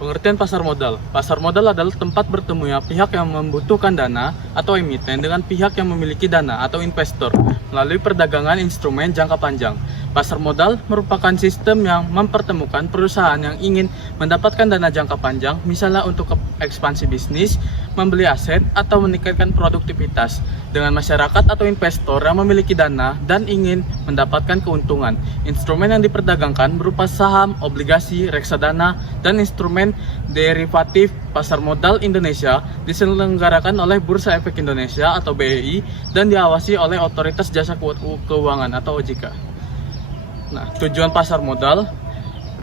Pengertian pasar modal. Pasar modal adalah tempat bertemunya pihak yang membutuhkan dana atau emiten dengan pihak yang memiliki dana atau investor melalui perdagangan instrumen jangka panjang. Pasar modal merupakan sistem yang mempertemukan perusahaan yang ingin mendapatkan dana jangka panjang, misalnya untuk ekspansi bisnis, membeli aset, atau meningkatkan produktivitas, dengan masyarakat atau investor yang memiliki dana dan ingin mendapatkan keuntungan. Instrumen yang diperdagangkan berupa saham, obligasi, reksadana, dan instrumen derivatif. Pasar modal Indonesia diselenggarakan oleh Bursa Efek Indonesia atau BEI dan diawasi oleh Otoritas Jasa Keuangan atau OJK. Nah, tujuan pasar modal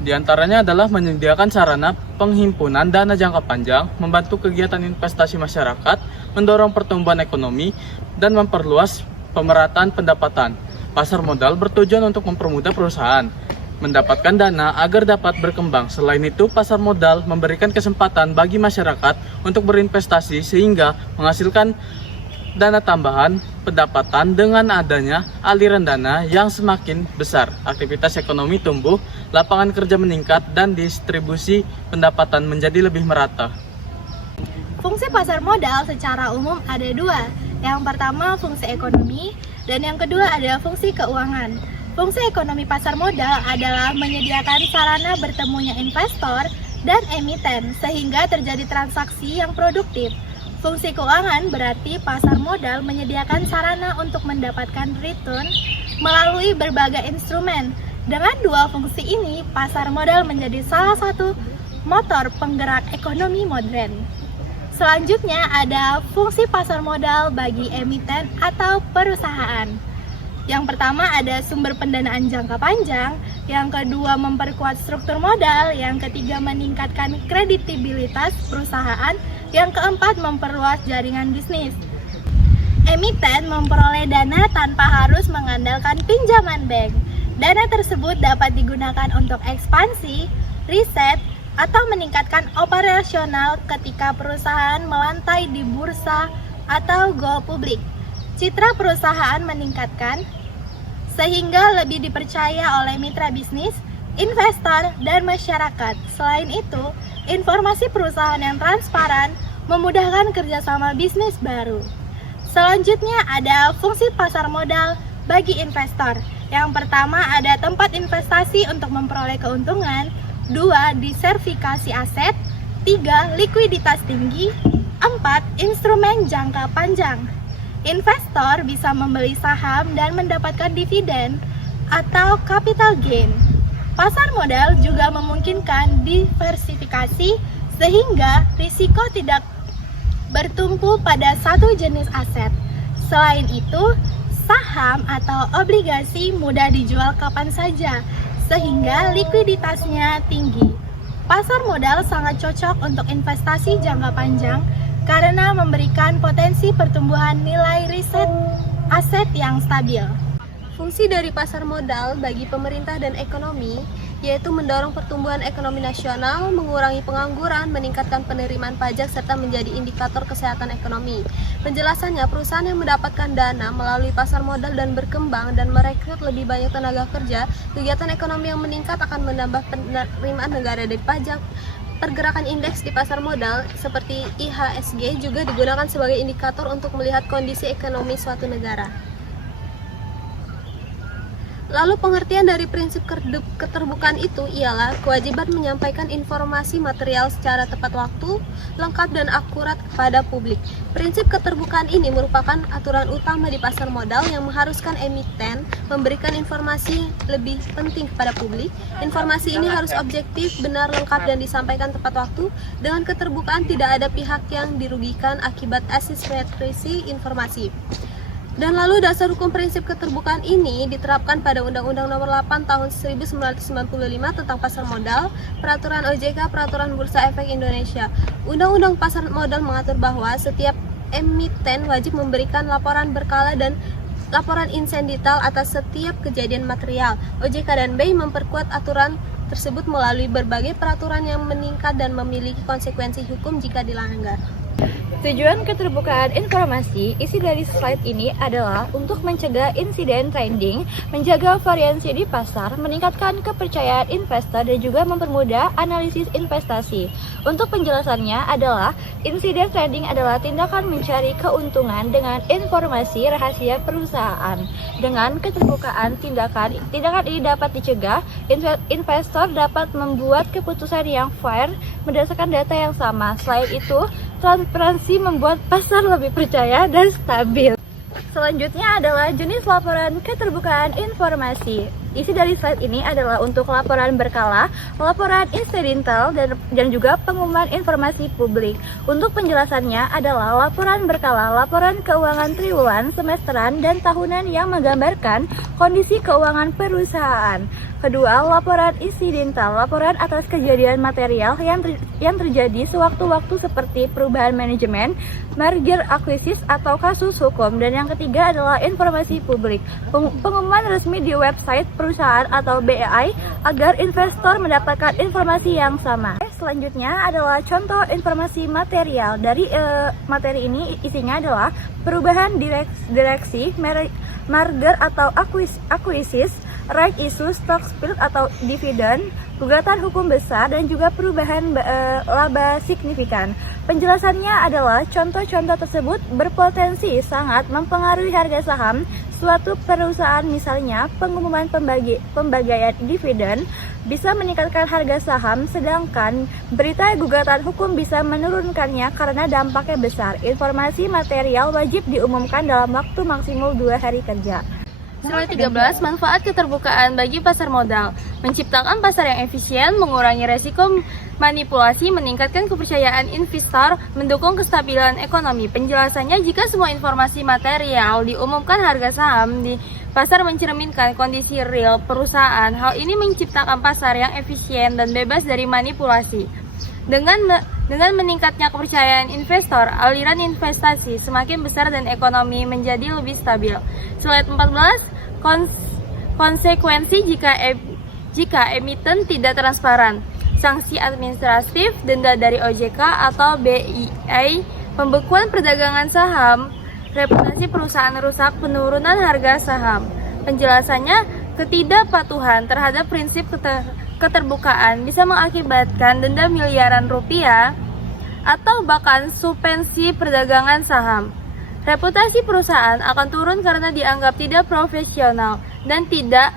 diantaranya adalah menyediakan sarana penghimpunan dana jangka panjang, membantu kegiatan investasi masyarakat, mendorong pertumbuhan ekonomi, dan memperluas pemerataan pendapatan. Pasar modal bertujuan untuk mempermudah perusahaan mendapatkan dana agar dapat berkembang. Selain itu, pasar modal memberikan kesempatan bagi masyarakat untuk berinvestasi sehingga menghasilkan dana tambahan pendapatan dengan adanya aliran dana yang semakin besar. Aktivitas ekonomi tumbuh, lapangan kerja meningkat, dan distribusi pendapatan menjadi lebih merata. Fungsi pasar modal secara umum ada dua. Yang pertama fungsi ekonomi dan yang kedua adalah fungsi keuangan. Fungsi ekonomi pasar modal adalah menyediakan sarana bertemunya investor dan emiten sehingga terjadi transaksi yang produktif. Fungsi keuangan berarti pasar modal menyediakan sarana untuk mendapatkan return melalui berbagai instrumen. Dengan dua fungsi ini, pasar modal menjadi salah satu motor penggerak ekonomi modern. Selanjutnya ada fungsi pasar modal bagi emiten atau perusahaan. Yang pertama ada sumber pendanaan jangka panjang, yang kedua memperkuat struktur modal, yang ketiga meningkatkan kreditibilitas perusahaan, yang keempat memperluas jaringan bisnis. Emiten memperoleh dana tanpa harus mengandalkan pinjaman bank. Dana tersebut dapat digunakan untuk ekspansi, riset, atau meningkatkan operasional ketika perusahaan melantai di bursa atau go publik. Citra perusahaan meningkatkan sehingga lebih dipercaya oleh mitra bisnis, investor, dan masyarakat. Selain itu, informasi perusahaan yang transparan memudahkan kerjasama bisnis baru. Selanjutnya ada fungsi pasar modal bagi investor. Yang pertama ada tempat investasi untuk memperoleh keuntungan, 2. Diversifikasi aset, 3. Likuiditas tinggi, 4. Instrumen jangka panjang. Investor bisa membeli saham dan mendapatkan dividen atau capital gain. Pasar modal juga memungkinkan diversifikasi sehingga risiko tidak bertumpu pada satu jenis aset. Selain itu, saham atau obligasi mudah dijual kapan saja sehingga likuiditasnya tinggi. Pasar modal sangat cocok untuk investasi jangka panjang karena memberikan potensi pertumbuhan nilai riset aset yang stabil. Fungsi dari pasar modal bagi pemerintah dan ekonomi yaitu mendorong pertumbuhan ekonomi nasional, mengurangi pengangguran, meningkatkan penerimaan pajak, serta menjadi indikator kesehatan ekonomi. Penjelasannya, perusahaan yang mendapatkan dana melalui pasar modal dan berkembang dan merekrut lebih banyak tenaga kerja, kegiatan ekonomi yang meningkat akan menambah penerimaan negara dari pajak. Pergerakan indeks di pasar modal seperti IHSG juga digunakan sebagai indikator untuk melihat kondisi ekonomi suatu negara. Lalu pengertian dari prinsip keterbukaan itu ialah kewajiban menyampaikan informasi material secara tepat waktu, lengkap dan akurat kepada publik. Prinsip keterbukaan ini merupakan aturan utama di pasar modal yang mengharuskan emiten memberikan informasi lebih penting kepada publik. Informasi ini harus objektif, benar, lengkap dan disampaikan tepat waktu. Dengan keterbukaan tidak ada pihak yang dirugikan akibat asimetrisi informasi. Dan lalu dasar hukum prinsip keterbukaan ini diterapkan pada Undang-Undang Nomor 8 Tahun 1995 tentang Pasar Modal, Peraturan OJK, Peraturan Bursa Efek Indonesia. Undang-Undang Pasar Modal mengatur bahwa setiap emiten wajib memberikan laporan berkala dan laporan insen detail atas setiap kejadian material. OJK dan BEI memperkuat aturan tersebut melalui berbagai peraturan yang meningkat dan memiliki konsekuensi hukum jika dilanggar. Tujuan keterbukaan informasi, isi dari slide ini adalah untuk mencegah insiden trading, menjaga variasi di pasar, meningkatkan kepercayaan investor, dan juga mempermudah analisis investasi. Untuk penjelasannya adalah, insiden trading adalah tindakan mencari keuntungan dengan informasi rahasia perusahaan. Dengan keterbukaan tindakan ini dapat dicegah, investor dapat membuat keputusan yang fair berdasarkan data yang sama. Selain itu, transparansi membuat pasar lebih percaya dan stabil. Selanjutnya adalah jenis laporan keterbukaan informasi. Isi dari slide ini adalah untuk laporan berkala, laporan insidental, dan juga pengumuman informasi publik. Untuk penjelasannya adalah laporan berkala, laporan keuangan triwulan, semesteran, dan tahunan yang menggambarkan kondisi keuangan perusahaan. Kedua, laporan insidental, laporan atas kejadian material yang terjadi sewaktu-waktu seperti perubahan manajemen, merger akuisis, atau kasus hukum. Dan yang ketiga adalah informasi publik, pengumuman resmi di website perusahaan atau BEI agar investor mendapatkan informasi yang sama. Selanjutnya adalah contoh informasi material. Dari materi ini isinya adalah perubahan direksi, merger atau akuisis, right issue, stock split atau dividen, gugatan hukum besar, dan juga perubahan laba signifikan. Penjelasannya adalah contoh-contoh tersebut berpotensi sangat mempengaruhi harga saham suatu perusahaan, misalnya pengumuman pembagian dividen bisa meningkatkan harga saham, sedangkan berita gugatan hukum bisa menurunkannya karena dampaknya besar. Informasi material wajib diumumkan dalam waktu maksimal 2 hari kerja. Slide 13, manfaat keterbukaan bagi pasar modal. Menciptakan pasar yang efisien, mengurangi resiko manipulasi, meningkatkan kepercayaan investor, mendukung kestabilan ekonomi. Penjelasannya, jika semua informasi material diumumkan, harga saham di pasar mencerminkan kondisi real perusahaan. Hal ini menciptakan pasar yang efisien dan bebas dari manipulasi. Dengan meningkatnya kepercayaan investor, aliran investasi semakin besar dan ekonomi menjadi lebih stabil. Slide 14, konsekuensi jika emiten tidak transparan. Sanksi administratif, denda dari OJK atau BIA, pembekuan perdagangan saham, reputasi perusahaan rusak, penurunan harga saham. Penjelasannya, ketidakpatuhan terhadap prinsip keterbukaan bisa mengakibatkan denda miliaran rupiah atau bahkan suspensi perdagangan saham. Reputasi perusahaan akan turun karena dianggap tidak profesional dan tidak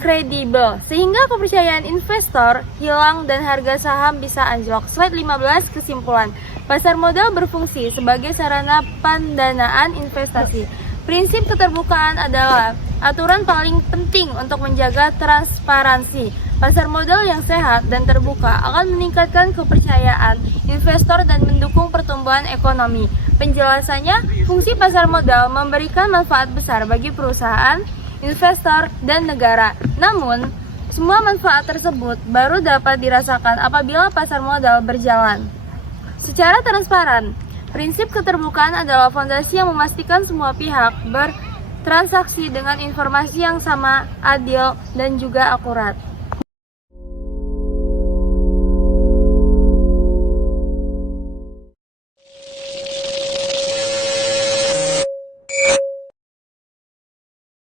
kredibel, sehingga kepercayaan investor hilang dan harga saham bisa anjlok. Slide 15, kesimpulan. Pasar modal berfungsi sebagai sarana pendanaan investasi. Prinsip keterbukaan adalah aturan paling penting untuk menjaga transparansi. Pasar modal yang sehat dan terbuka akan meningkatkan kepercayaan investor dan mendukung pertumbuhan ekonomi. Penjelasannya, fungsi pasar modal memberikan manfaat besar bagi perusahaan, investor, dan negara. Namun, semua manfaat tersebut baru dapat dirasakan apabila pasar modal berjalan secara transparan. Prinsip keterbukaan adalah fondasi yang memastikan semua pihak bertransaksi dengan informasi yang sama, adil, dan juga akurat.